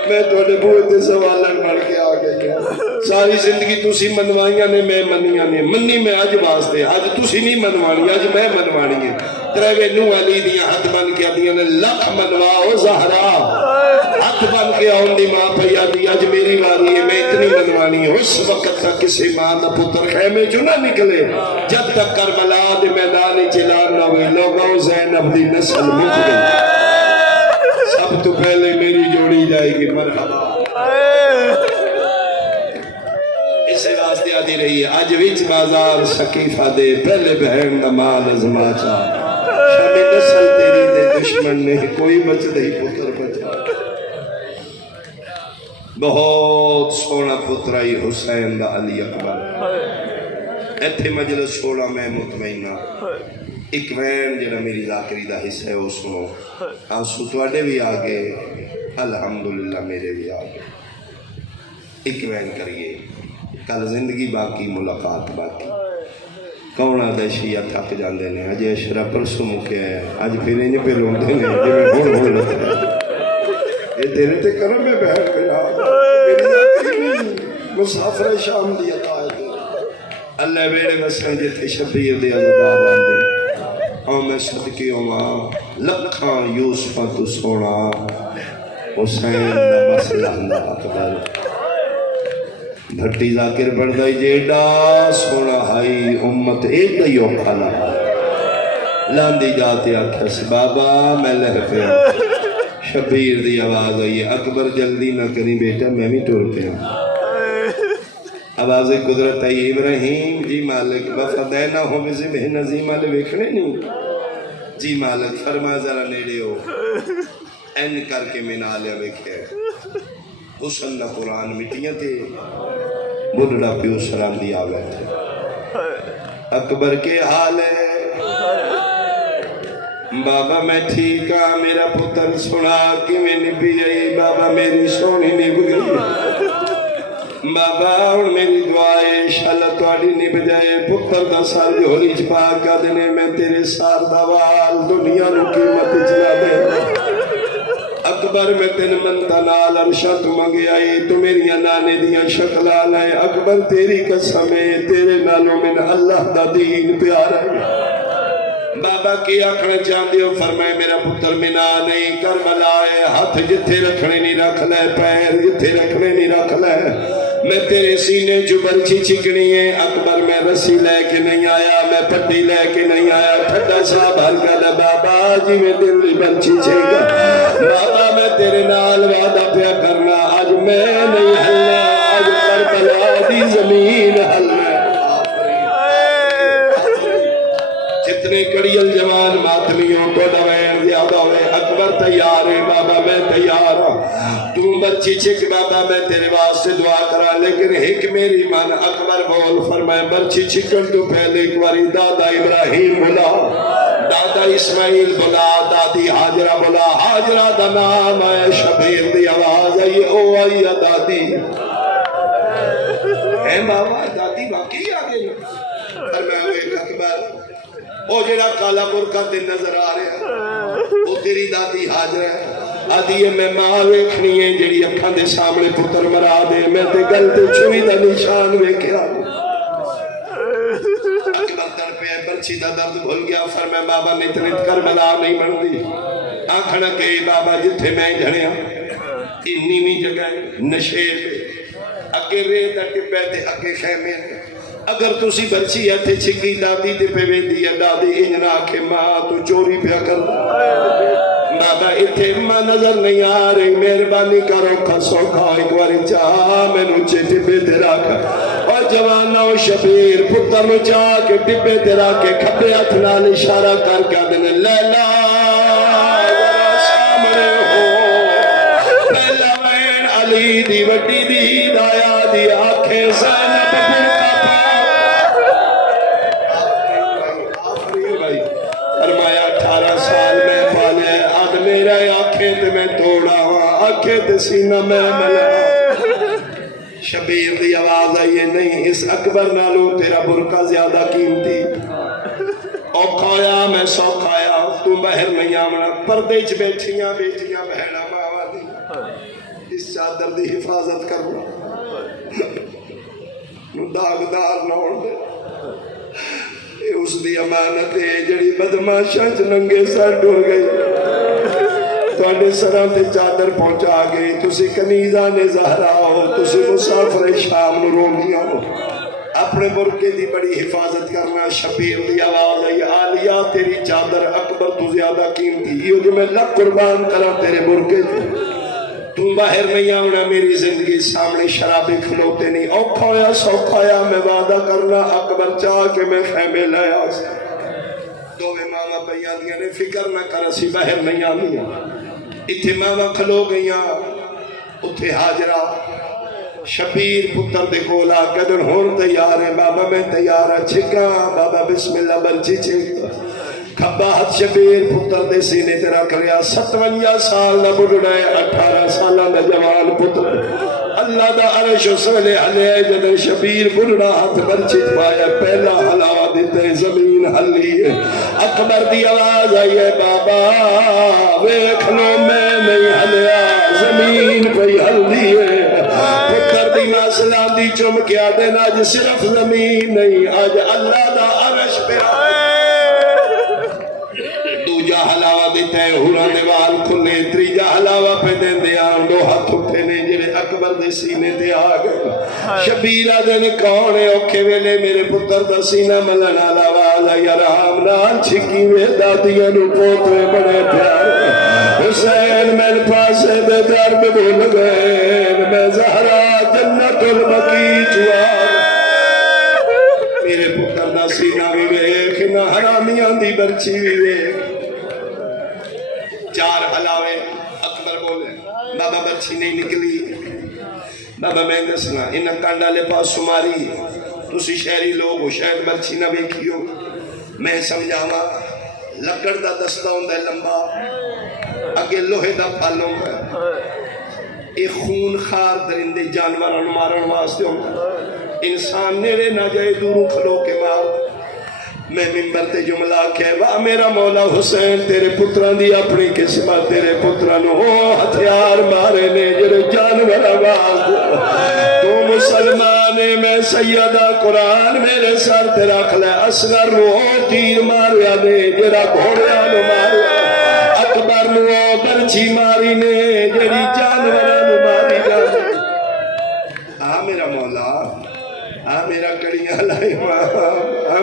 میں توڑے بوئے تے سوالن بڑھ کے آ گئی ہوں ساری زندگی تسی منوائیاں نے میں منیاں نے منی میں آج واسطے آج تسی نہیں منوانی آج میں منوانی ہے تریوے نو علی دیاں ہاتھ بن کے آدیاں نے لکھ منواؤ زہرا ہاتھ بن کے آن دی ماں پہیا دی آج میری واری ہے میں اتنی منوانی ہے اس وقت تک کسی ماں دا پتر خیمے جو نہ نکلے جب تک کربلا دے میدان چلان نہ ہوئی لوگوں زینب دی نسل مٹ گئی سب تو پہلے میری جوڑی جائے گی مرحبا اسے واسطے آدھی رہی ہے آج وچ بازار شکیفہ دے پہلے بہن دا مال ازما چاہ شب نسل تیری دے دشمن نے کوئی بچ دہی پتر بچا بہت سونا پترائی حسین دا علی اکبر ایتھے مجلس چھوڑا میں مطمئنہ ایک وین جنہ میری ذاکری دا حصہ ہے وہ سنو آنسو توڑے بھی آگے الحمدللہ میرے بھی آگے ایک وین کریے کل زندگی باقی ملاقات باقی کونا دے شیعہ تھک جاندے نے اجے اشرا پرسوں مکے آیا آج پھر انہیں پہ روندے نے جو میں ہون لگتا ہے یہ تیرے تے کرم میں بہر پہ میری ذاکری نہیں مسافر شام دی عطا ہے اللہ بیڑے وسیں جتے شبیر دے عزبار آندے اور میں صدقی ماں لکھاں یوسفہ تو سونا حسین دا مسئلہ اللہ اکبر بھٹی ذاکر بردائی جیڑا سونا ہائی امت ایک دیو کھالا لاندی جاتے آکھس بابا میں لہ پہ شبیر دی آواز آئی اکبر جلدی نہ کری بیٹا میں بھی ٹور پہ ہوں آواز قدرت آئی ابراہیم جی مالک وفدینا ہو میں زمہ نظیم آلے ویکھنے نہیں جی مالک فرما ذرا نیڑے ہو این کر کے منا لیا ویکھے حسن نہ قرآن مٹیاں تھے بڑھڑا پیو سرام دیا ہوئے تھے اکبر کے حال ہے بابا میں ٹھیک ہاں میرا پتر سنا کہ میں نبی آئی بابا میری سونی نب گئی بابا اور میری دعائے انشاءاللہ توڑی نب جائے پتر دا سال جھولی چپا کا دینے میں تیرے سار دوال دنیا نو قیمت چلا دے اکبر میں تین منتا نال ارشد مانگے آئی تو میری نانے دیاں شکلہ لائے اکبر تیری قسم ہے تیرے نالوں میں اللہ دا دین پیارا ہے بابا کی آکھنا چاہتے ہو فرمائے میرا پتر منا نہیں کربلا ہے ہاتھ جتھے رکھنے نہیں رکھ لے پیر جتھے رکھنے نہیں رکھ لے میں تیرے سینے جو برچی چکنی ہے اکبر میں رسی لے کے نہیں آیا میں پٹی لے کے نہیں آیا ٹھڈا صاحب ہلکا لے بابا جی میں دل لی برچی چھے گا بابا میں تیرے نال وعدہ پیا کرنا آج میں نہیں ہلنا آج کربلا دی زمین ہلنا جتنے کڑیل جوان ماتمیوں کو دوین زیادہ ہوئے اکبر تیار ہے بابا میں تیار ہوں تو بچی چھک بابا میں تیرے واسطے دعا کرا لیکن ایک میری من اکبر بول فرمائے بچی چھکن تو پہلے ایک باری دادا ابراہیم بلا دادا اسماعیل بلا دادی حاجرہ بلا حاجرہ دا نام ہے شبیر دی آواز ہے او آئی دادی اے بابا دادی باقی آگے فرمائے اکبر او جڑا کالا برکہ دن نظر آ رہے ہیں وہ تیری دادی حاضر ہے آدھی ہے میں ماں ویکھنی ہے جڑی اکھاں دے سامنے پتر مرا دے میں تے گل تے چھری دا نشان ویکھیا اکبر تڑپے برچی دا درد بھول گیا فرمایا بابا نت نت کربلا نہیں بندی آکھنا کہ بابا جتھے میں جھڑیا انی بھی جگہ نشیر اگے ریت ٹپے تے اگے خیمے اگر تسی برچی ہتھے چھکی دادی تے پہ ویندی ہے دادی انجنا کہ ماں تو چوری پیا کر بابا اتھے ماں نظر نہیں آ رہی مہربانی کرو کھسو کھا ایک باری چاہ میں نو چیٹی پہ تیرا کر اور جوانا و شبیر پتر نو چاہ کے ٹپے تیرا کے کھپے اتنال اشارہ کر کے دینے لیلا سامنے ہو پہلا وین علی دی وڈی دی دایا دی آنکھیں زینب برکا فرمایا 18 سال میں پالے اب میرا آنکھیں تے میں توڑا ہوا آنکھیں تے سینہ میں ملا شبیر دی آواز آئی ہے نہیں اس اکبر نالو تیرا برکہ زیادہ قیمتی اوکھایا میں سوکھایا تو بہر نہیں آمنا پردے چ بیٹھیاں بیٹھیاں بہنا ماوا دی اس چادر دی حفاظت کرنا داغدار نہ ہون دے اس دی امانت ہے جڑی بدماشاں چ ننگے سر ڈر گئی تواڈے سراں تے چادر پہنچا گئی تسی کنیزاں نے زہرا ہو تسی مسافر شام نو روندیاں ہو اپنے برکے دی بڑی حفاظت کرنا شبیر دی آواز ہے عالیہ تیری چادر اکبر تو زیادہ قیمتی یہ جو میں لکھ قربان کرا تیرے برکے تم باہر نہیں آونا میری زندگی سامنے شرابی کھلوتے نہیں اوکھا ہویا سوکھا ہویا میں وعدہ کرنا اکبر چاہ کے میں خیمے لائے آس دو ماما بیان دیا نے فکر نہ کر اسی باہر نہیں آنی اتھے ماما کھلو گئیاں اتھے حاجرہ شبیر پتر دے کولا قدر ہون تیار ہے بابا میں تیار چھکا بابا بسم اللہ برچی چھکا کھبا ہاتھ شبیر پتر دے سینے تیرا کریا 57 سال نہ بڑھڑا ہے 18 سالہ نہ جوان پتر اللہ دا عرش سولے علیہ جدر شبیر بڑھڑا ہاتھ برچی پایا پہلا حلاوہ دیتے زمین حلی ہے اکبر دی آواز آئی ہے بابا ویکھنو میں نہیں حلیا زمین پہ حلی ہے پتر دی ناسلان دی چم کیا دینا آج صرف زمین نہیں آج اللہ دا عرش پہ دوجا حلاوہ دیتا ہے ہورا دیوال کھلے تریجا حلاوہ پہ دین دیان دو ہاتھ اٹھے نے جرے اکبر دے سینے دے آگئے شبیرہ دن کونے اوکھے ویلے میرے پتر دا سینہ ملن حلاوہ یا رحم نال چھکی میں دادیاں نو پوترے بڑے پیارے حسین میں پاسے بے درب بھول گئے میں زہرا جنت البقی جوار میرے پتر دا سینہ بھی ویکھ نہ حرامیاں دی برچی بھی ویکھ 4 حلاوے اکبر بولے بابا برچی نہیں نکلی بابا میں دسنا انہاں کانڈا لے پاس سماری تسی شہری لوگ ہو شاید برچی نہ بیکھیو میں سمجھاوا لکڑ دا دستہ ہوندہ ہے لمبا اگے لوہے دا پھل ہوندہ ہے ایک خون خار درندے جانوران مارن واسطے ہوندہ انسان نیڑے نہ جائے دوروں کھلو کے مار میں ممبر تے جملہ کہے واہ میرا مولا حسین تیرے پتران دی اپنی قسمت تیرے پتران ہو ہتھیار مارے نے جڑے جانور آواز تو مسلمان میں سیدہ قرآن میرے سر تے رکھ لے اصغر نو تیر ماریا نے جڑا گھوڑیا نو ماریا اکبر نو برچی ماری نے جڑی جانور نو ماری جانے میرا مولا میرا کڑیاں لائے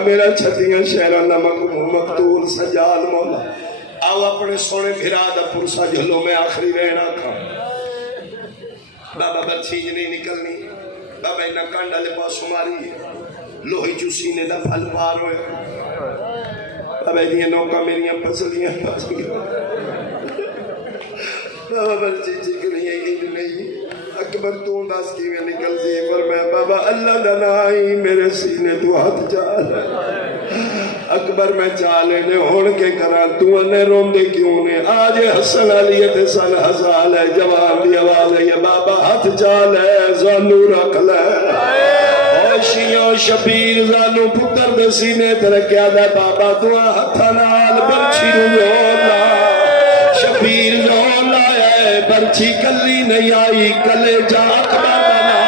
میرا چھتیاں شہران مقتول سجال مولا آو اپنے سونے بھرا دا پرسا جھلو میں آخری رہنا کھا بابا برچیج نہیں نکلنی بابا انہا کانڈا لے پاس ہماری لوہی چوسینے دا پھل پار ہوئے بابا دیئے نوکا میریاں پسلیاں بابا برچیج نہیں ہے اکبر تو انداز کی میں نکل سی فرمایا بابا اللہ دنائی میرے سینے تو ہاتھ چال ہے اکبر میں چالے نے ہوڑ کے کران تو انہیں روم دے کیوں نے آج حسن علیت سن حسال ہے جوان دی آواز ہے یہ بابا ہاتھ چال ہے زانو رکھ لے ہوشیوں شبیر زانو پتر دے سینے ترکیا دے بابا دعا ہتھا نال برچی رو رونا برچی کلی نہیں آئی کلے جا اکبر بنا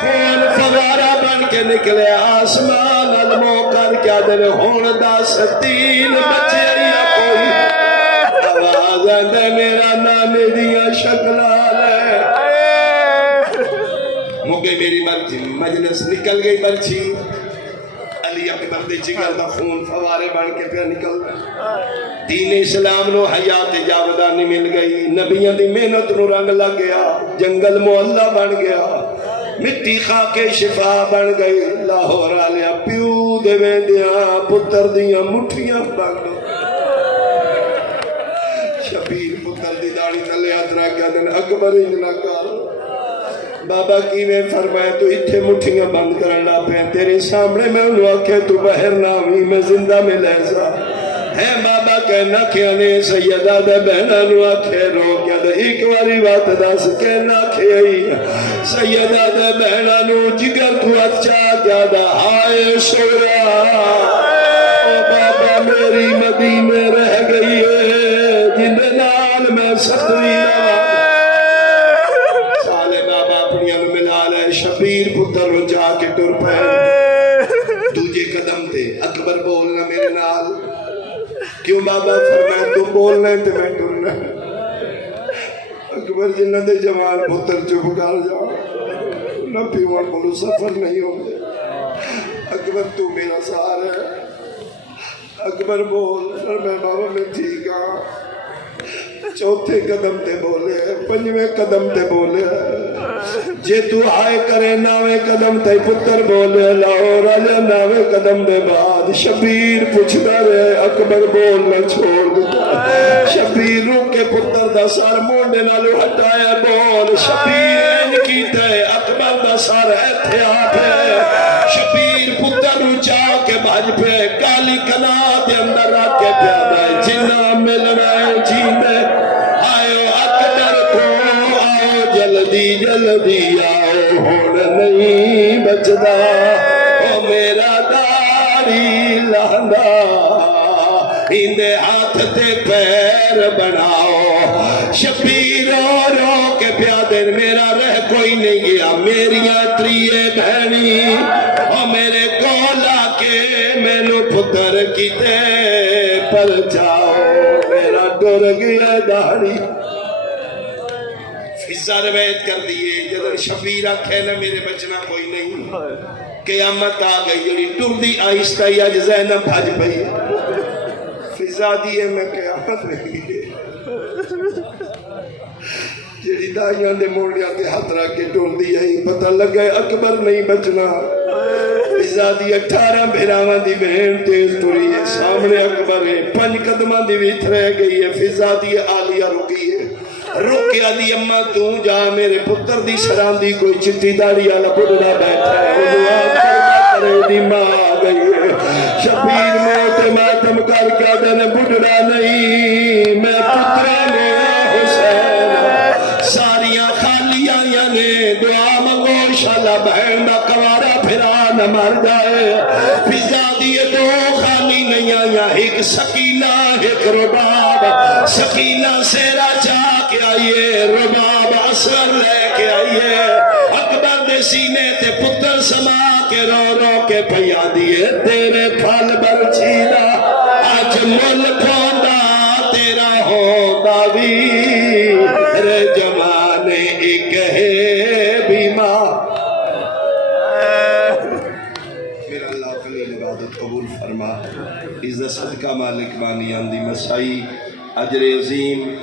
خون فوارہ بن کے نکلے آسمان علموں کر کیا دل ہون دا ستین بچے یا کوئی آواز آندے میرا نام دیا شکلال ہے موقع میری مرچی مجلس نکل گئی برچی علی اکبر دے جگر دا خون فوارے بن کے پھر نکل دین اسلام نو حیات جاودانی مل گئی نبیوں دی محنت نو رنگ لگ گیا جنگل محلہ بن گیا مٹی خاک شفا بن گئی لاہور آلیا پیو دے ویندیاں پتر دیاں مٹھیاں بن شبیر پتر دی داڑی تلے ادرا کیا دن اکبر انجنا کار بابا کی میں فرمایا تو اتھے مٹھیاں بند کرنا پہ تیرے سامنے میں انہوں آکھے تو بہر نامی میں زندہ میں لہذا ہے بابا کہنا کیا نے سیدہ دے بہنہ نو آکھے رو کیا دے ایک واری بات دا سکہنا کیا ہی سیدہ دے بہنہ نو جگر تو اچھا کیا دا آئے شورا او بابا میری مدینے رہ گئی ہے جن نال میں ستوی نہ شبیر پتر رو جا کے ٹر پہ دوجے قدم تے اکبر بولنا میرے نال کیوں بابا فرمائے تم بولنا ہے تے میں ٹرنا اکبر جنہ دے جوان پتر چپ کر جاؤ نہ پیوان بولو سفر نہیں ہوگے اکبر تو میرا سہارا ہے اکبر بول فرمائے بابا میں ٹھیک ہاں چوتھے قدم تے بولے پنجویں قدم تے بولے جے تو آئے کرے ناویں قدم تے پتر بولے لاہور آجا ناویں قدم دے بعد شبیر پوچھتا رہے اکبر بولنا چھوڑ دیتا شبیر رو کے پتر دا سار مونڈے نالو ہٹایا بول شبیر ان کی تے اکبر دا سار ایتھے آپ ہے شبیر پتر رو چاہ کے بھاج پہ کالی کنا دے اندر رکھ کے پیادا ہے جنہ ملنا ہے جیندے آئے اکبر کو آؤ جلدی جلدی آؤ ہون نہیں بچدا او میرا داڑی لہندا اندے ہاتھ تے پیر بناؤ شبیر رو کے پیادر میرا رہ کوئی نہیں گیا میریاں تریے بہنی او میرے کولا کے مینو پتر کیتے پر جاؤ میرا ڈر گیا داڑی فضا روایت کر دیئے جدر شبیرہ کہنا میرے بچنا کوئی نہیں قیامت آ گئی جڑی ٹر دی آہستہ یا زینب بھج پئی فضا دیئے میں قیامت نہیں ہے جڑی دائیاں دے موڑیاں تے ہاتھ رکھ کے ٹر دی آئی پتہ لگ گئے اکبر نہیں بچنا فضا دی 18 بھیراواں دی بہن تیز ٹری ہے سامنے اکبر ہے 5 قدماں دی ویتھ رہ گئی ہے فضا دی آلیہ رکی ہے روکیا دی اممہ تو جا میرے پتر دی سران دی کوئی چٹی داری آلہ بڑھنا بیٹھا ہے دعا کرے دی ماں آ گئی ہے شبیر موت ماتم کر کیا دینے بڑھنا نہیں میں پترانے حسین ساریاں خالیاں یعنی دعا منگو شالا بہن دا کوارا پھرا نہ مر جائے فضا دیئے 2 خالی نہیں آیا ایک سکینہ ایک رباب سکینہ سیرا چاہ کے آئیے رباب اثر لے کے آئیے اکبر دے سینے تے پتر سما کے رو رو کے پھیا دیئے تیرے پھل برچیدہ آج مل پھوندا تیرا ہوندہ بھی رے جوانے ایک ہے بیمہ میرا اللہ قلیل عبادت قبول فرما عزت صدقہ مالک بانی اندی مسائی اجر عظیم